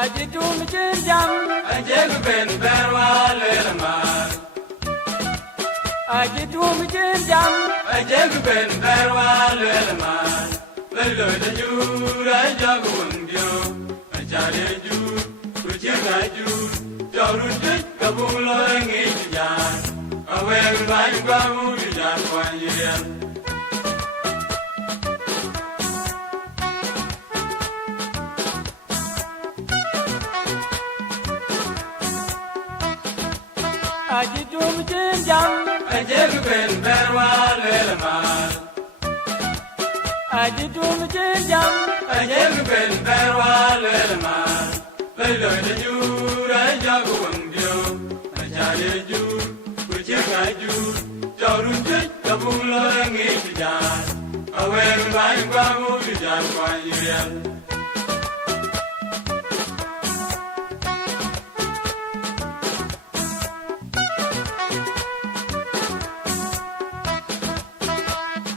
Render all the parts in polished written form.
Aci Tuom jam, Ajeg ben berwa lelman. Aci Tuom jam, Ajeg ben berwa lelman. Lelo de jur ajag wondio. Ajale jur, ujiga jur. Joru dik kabulo ngi jan. Awe bai bamu jan kwanyel. Aci Tuom jam, Ajeg ben berwa lelman. Aci Tuom jam, Ajeg ben berwa lelman. Lelo de jur ajag wondio. Ajale jur, ujiga jur. Joru dik kabulo ngi jan. Awe bai bamu jan kwanyel.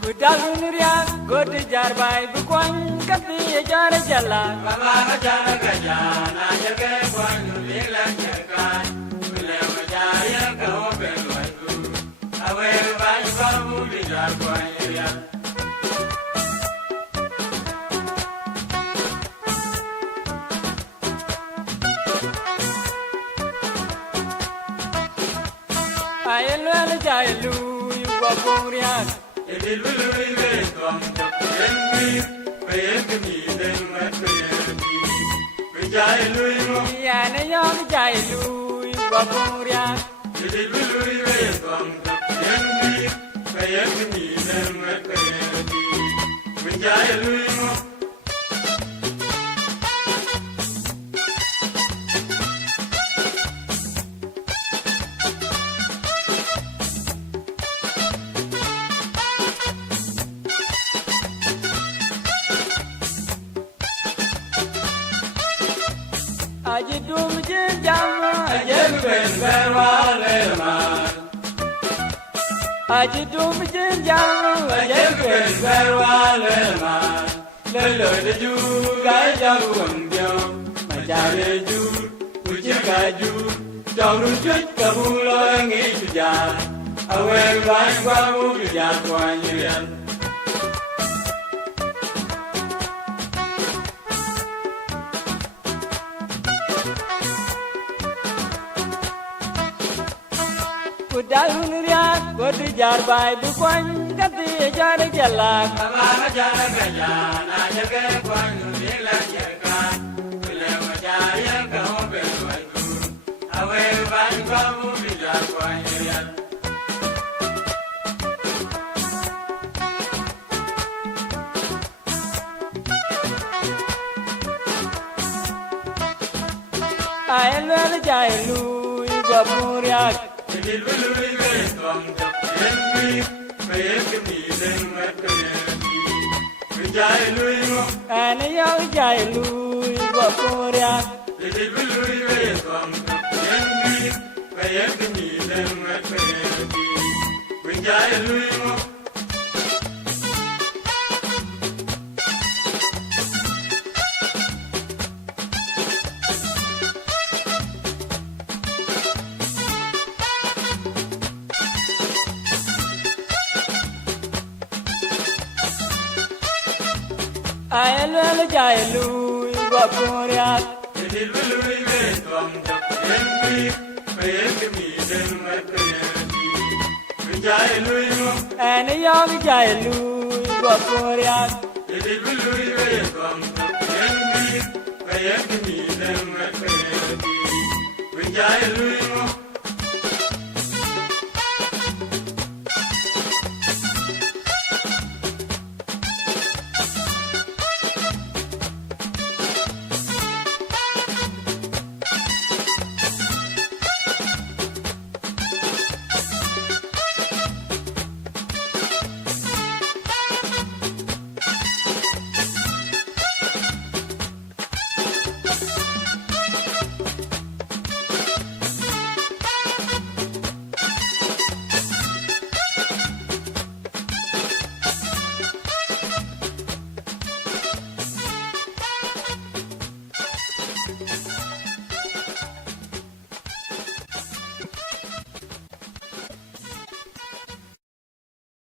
Kudalun riak, god jarbai bukwany kati jar jala. Mama jana gajana jage kwanu bila jagan. Bile majaya ka open waitu. Awe bai bamu jar kwanya. Ayelwel jailu yuwa riak. Edil bulu ibe tom top enwi. Bayen kini den mat bayeni. Bejai luimo. Yana yong jailu yuwa riak. Edil bulu ibe tom top enwi. Bayen kini den mat bayeni. Bejai luimo. Aci Tuom jam, Ajeg ben berwa lelman. Aci Tuom jam, Ajeg ben berwa lelman. Lelo de jur gajag wondio. Majale jur, ujiga jur. Joru dik kabulo ngi jan. Awe bai bamu jan kwanyel. Kudalun riak, god jarbai bukwany kati jar jala. Mama jana gajana jage kwanu bila jagan. Bile majaya ka open waitu. Awe bai bamu jan kwanyel. Ayelwel jailu yuwa riak. Edil bulu ibe tom top enwi. Bayen kini den mat bayeni. Bejai luimo. Ana yong jailu yuwa riak. Edil bulu ibe tom top enwi. Bayen kini den mat bayeni. Bejai luimo. Ayelwel jailu yuwa riak. Edil bulu ibe tom top enwi. Bayen kini den mat bayeni. Bejai luimo. Ana yong jailu yuwa riak. Edil bulu ibe tom top enwi. Bayen kini den mat bayeni. Bejai luimo.